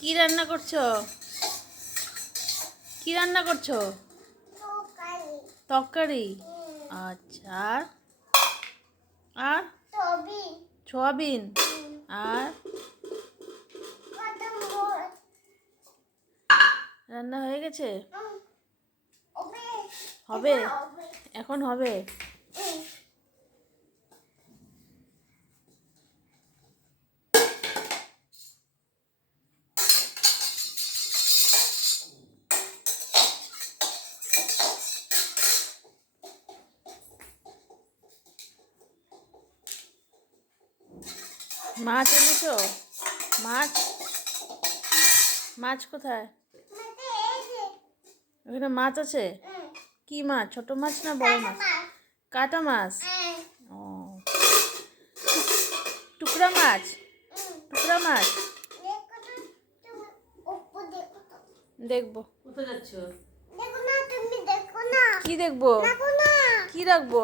কি রান্না করছো? কি রান্না করছো? তরকারি। আচ্ছা, আর আর সোয়াবিন। আর রান্না হয়ে গেছে? হবে, এখন হবে। মাছ এনেছো? মাছ, মাছ কোথায়? ওখানে মাছ আছে? কি মাছ? ছোট মাছ না বড় মাছ? কাটা মাছ। ও, টুকরা মাছ। টুকরা মাছ দেখবো। কোথায় যাচ্ছ? কি দেখবো? কি রাখবো?